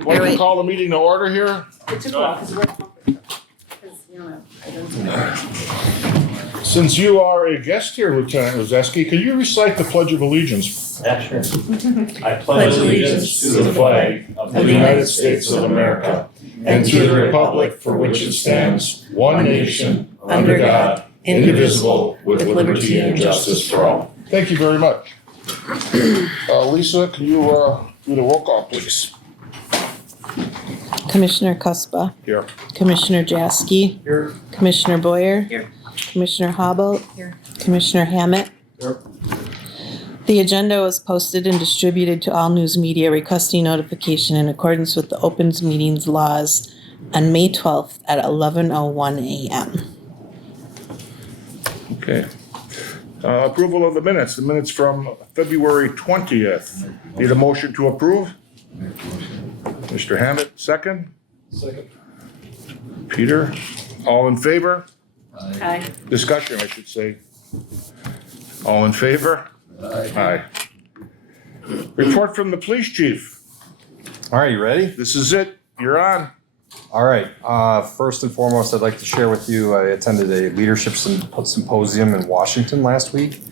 I'd like to call the meeting to order here. It took a while because I don't. Since you are a guest here, Lieutenant Rozeski, could you recite the Pledge of Allegiance? Yeah, sure. I pledge allegiance to the flag of the United States of America and to the republic for which it stands, one nation, under God, indivisible, with liberty and justice for all. Thank you very much. Lisa, can you do the roll call, please? Commissioner Cuspa. Here. Commissioner Jaski. Here. Commissioner Boyer. Here. Commissioner Hobble. Here. Commissioner Hammett. Here. The agenda was posted and distributed to all news media requesting notification in accordance with the Open Meetings laws on May 12th at 11:01 a.m. Okay. Approval of the minutes from February 20th. Need a motion to approve? Mr. Hammett, second. Second. Peter, all in favor? Aye. Discussion, I should say. All in favor? Aye. Report from the police chief. All right, you ready? This is it. You're on. All right. First and foremost, I'd like to share with you, I attended a leadership symposium in Washington last week.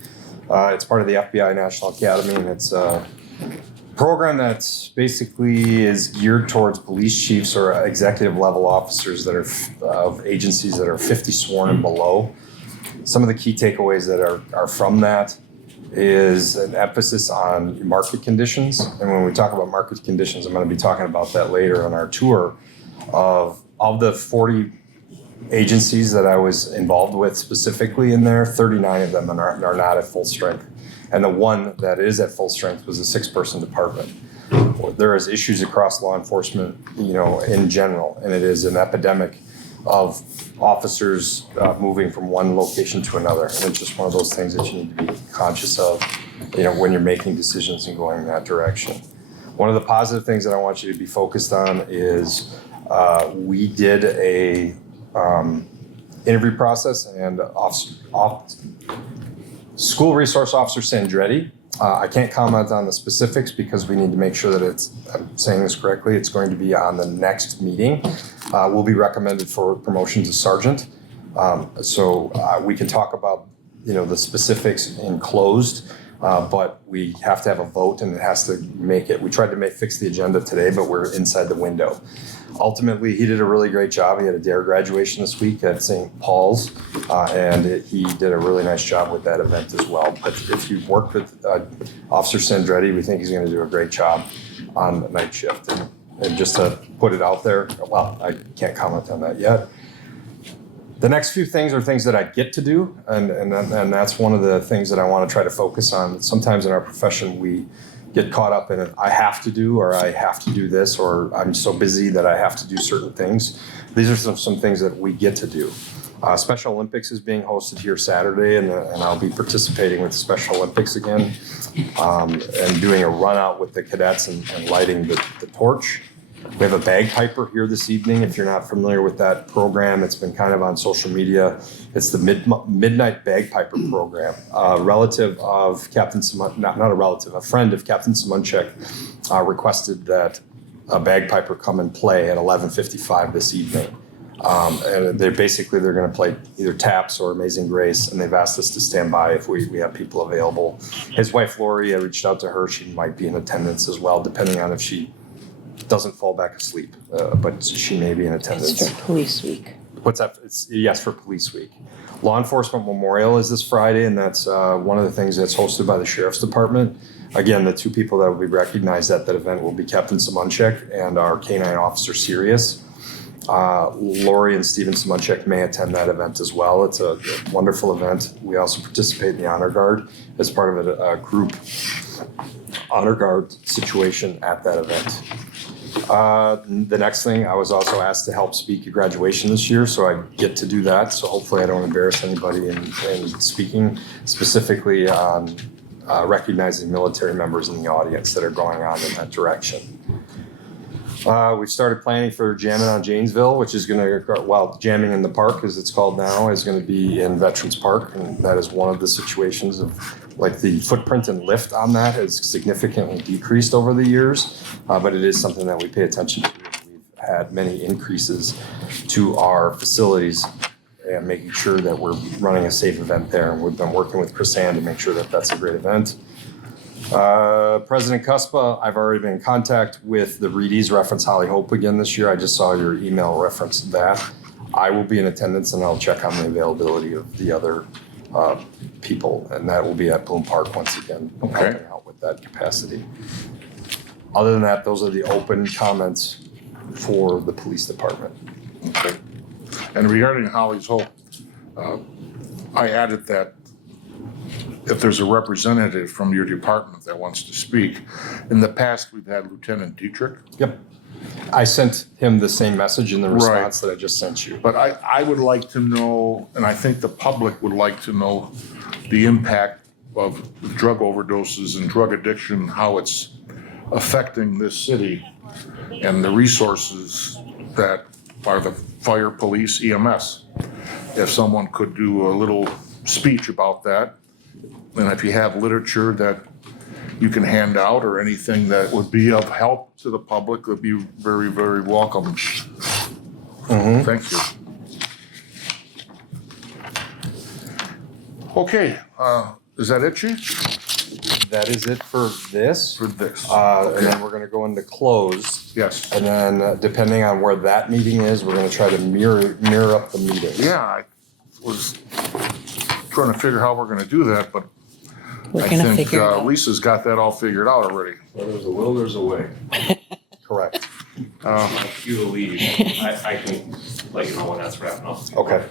It's part of the FBI National Academy, and it's a program that basically is geared towards police chiefs or executive level officers that are of agencies that are 50 sworn and below. Some of the key takeaways that are from that is an emphasis on market conditions. And when we talk about market conditions, I'm going to be talking about that later on our tour. Of the 40 agencies that I was involved with specifically in there, 39 of them are not at full strength. And the one that is at full strength was a 6-person department. There is issues across law enforcement, in general, and it is an epidemic of officers moving from one location to another. And it's just one of those things that you need to be conscious of, when you're making decisions and going in that direction. One of the positive things that I want you to be focused on is we did a interview process, and School Resource Officer Sandretti. I can't comment on the specifics because we need to make sure that I'm saying this correctly, it's going to be on the next meeting. Will be recommended for promotion to sergeant. So we can talk about, the specifics in closed, but we have to have a vote and it has to we tried to fix the agenda today, but we're inside the window. Ultimately, he did a really great job. He had a DARE graduation this week at St. Paul's, and he did a really nice job with that event as well. But if you've worked with Officer Sandretti, we think he's going to do a great job on the night shift. And just to put it out there, well, I can't comment on that yet. The next few things are things that I get to do, and that's one of the things that I want to try to focus on. Sometimes in our profession, we get caught up in it. I have to do, or I have to do this, or I'm so busy that I have to do certain things. These are some things that we get to do. Special Olympics is being hosted here Saturday, and I'll be participating with the Special Olympics again, and doing a run out with the cadets and lighting the torch. We have a bagpiper here this evening. If you're not familiar with that program, it's been kind of on social media. It's the Midnight Bagpiper program. A relative of Captain a friend of Captain Simonchek requested that a bagpiper come and play at 11:55 this evening. And they're going to play either taps or Amazing Grace, and they've asked us to stand by if we have people available. His wife, Lori, I reached out to her. She might be in attendance as well, depending on if she doesn't fall back asleep, but she may be in attendance. It's for Police Week. What's that? Yes, for Police Week. Law Enforcement Memorial is this Friday, and that's one of the things that's hosted by the Sheriff's Department. Again, the two people that will be recognized at that event will be Captain Simonchek and our K-9 officer, Sirius. Lori and Stephen Simonchek may attend that event as well. It's a wonderful event. We also participate in the Honor Guard as part of a group Honor Guard situation at that event. The next thing, I was also asked to help speak at graduation this year, so I get to do that. So hopefully I don't embarrass anybody in speaking specifically on recognizing military members in the audience that are going on in that direction. We've started planning for Jamming on Janesville, which is Jamming in the Park, as it's called now, is gonna be in Veterans Park. And that is one of the situations of, like, the footprint and lift on that has significantly decreased over the years. But it is something that we pay attention to. We've had many increases to our facilities and making sure that we're running a safe event there. And we've been working with Chris Hand to make sure that that's a great event. President Cuspa, I've already been in contact with the Reedies, reference Holly Hope again this year. I just saw your email reference that. I will be in attendance and I'll check on the availability of the other people, and that will be at Bloom Park once again, helping out with that capacity. Other than that, those are the open comments for the police department. Okay. And regarding Holly's Hope, I added that if there's a representative from your department that wants to speak. In the past, we've had Lieutenant Dietrich. Yep. I sent him the same message in the response that I just sent you. But I would like to know, and I think the public would like to know, the impact of drug overdoses and drug addiction, how it's affecting this city and the resources that are the fire, police, EMS. If someone could do a little speech about that, and if you have literature that you can hand out or anything that would be of help to the public, would be very, very welcome. Thank you. Okay, is that it, Chief? That is it for this. For this? And then we're gonna go into closed. Yes. And then depending on where that meeting is, we're gonna try to mirror up the meetings. Yeah, I was trying to figure how we're gonna do that, but We're I gonna think figure it out. Lisa's got that all figured out already. Where there's a will, there's a way. Correct. If you leave, I can let you know when that's wrapping up. Okay.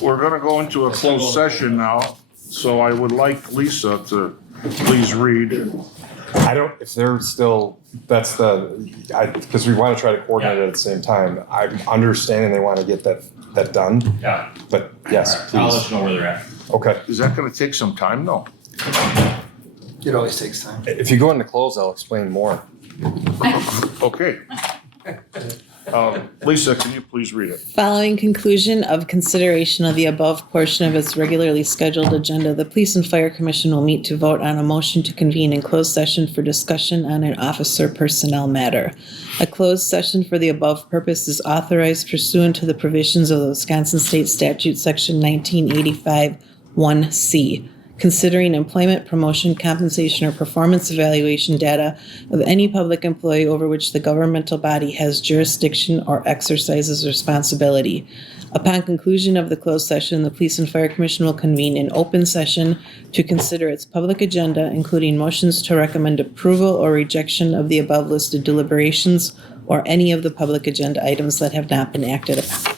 We're gonna go into a closed session now, so I would like Lisa to please read. I don't, if they're still, that's because we want to try to coordinate it at the same time. I'm understanding they want to get that done, Yeah. but yes, I'll let please. you know where they're at. Okay. Is that gonna take some time? No. It always takes time. If you go into close, I'll explain more. Okay. Lisa, can you please read it? Following conclusion of consideration of the above portion of its regularly scheduled agenda, the Police and Fire Commission will meet to vote on a motion to convene in closed session for discussion on an officer personnel matter. A closed session for the above purpose is authorized pursuant to the provisions of the Wisconsin State Statute, Section 1985, 1C. Considering employment, promotion, compensation, or performance evaluation data of any public employee over which the governmental body has jurisdiction or exercises responsibility. Upon conclusion of the closed session, the Police and Fire Commission will convene in open session to consider its public agenda, including motions to recommend approval or rejection of the above listed deliberations or any of the public agenda items that have not been acted upon.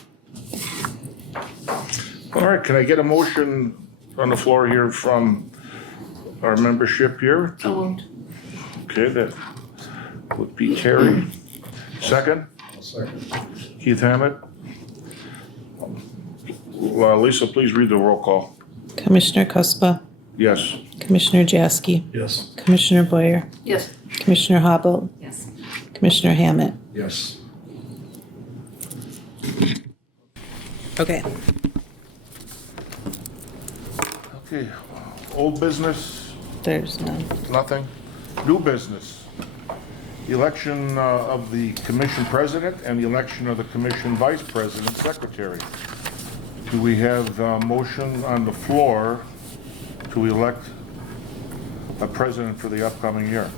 All right, can I get a motion on the floor here from our membership here? So moved. Okay, that would be Terry. Second? Keith Hammett. Lisa, please read the roll call. Commissioner Cuspa, Yes. Commissioner Jaski, Yes. Commissioner Boyer, Yes. Commissioner Hobble, Yes. Commissioner Hammett. Yes. Okay. Okay, old business, There's none. nothing. New business. Election of the commission president and the election of the commission vice president secretary. Do we have a motion on the floor to elect a president for the upcoming year?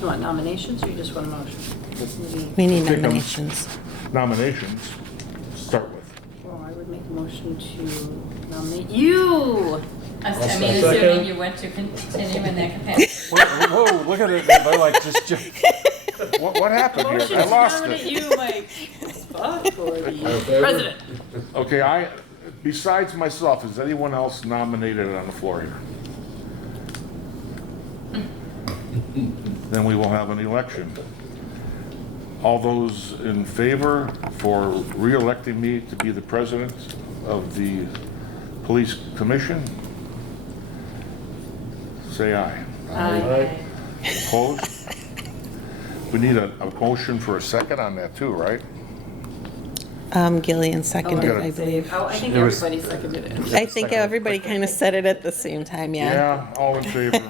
You want nominations or you just want a motion? We need Pick 'em. nominations. Nominations, start with. Well, I would make a motion to nominate you. I mean, assuming you want to continue in that capacity. Whoa, look at it. They're like, just. What happened Motion here? I to lost nominate it. you, Mike. For the president. Okay, besides myself, is anyone else nominated on the floor here? Then we will have an election. All those in favor for re-electing me to be the president of the police commission? Say aye. Aye. Opposed? We need a motion for a second on that too, right? Gillian seconded, Oh, I believe. Oh, I think It was- everybody seconded it. I think everybody kind of said it at the same time, yeah. Yeah, all in favor.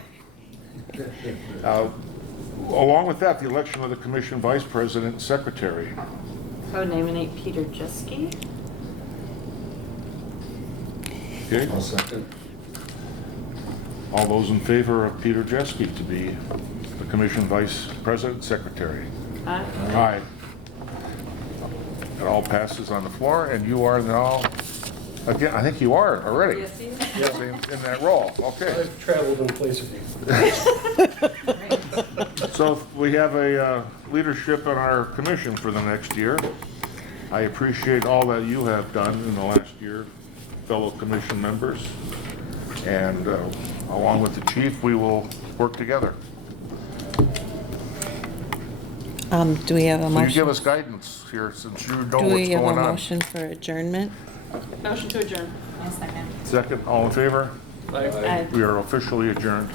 Along with that, the election of the commission vice president and secretary. I would nominate Peter Jeske. Okay, I'll second. all those in favor of Peter Jeske to be the commission vice president and secretary? Aye. Aye. It all passes on the floor, and you are now, again, I think you are already Yes, he is. in that role, okay. I've traveled in place of you. So we have a leadership in our commission for the next year. I appreciate all that you have done in the last year, fellow commission members. And along with the chief, we will work together. Do we have a So you give motion? us guidance here since you know Do what's we have a going on. motion for adjournment? Motion to adjourn. A second. Second, all in favor? Aye. We are officially adjourned.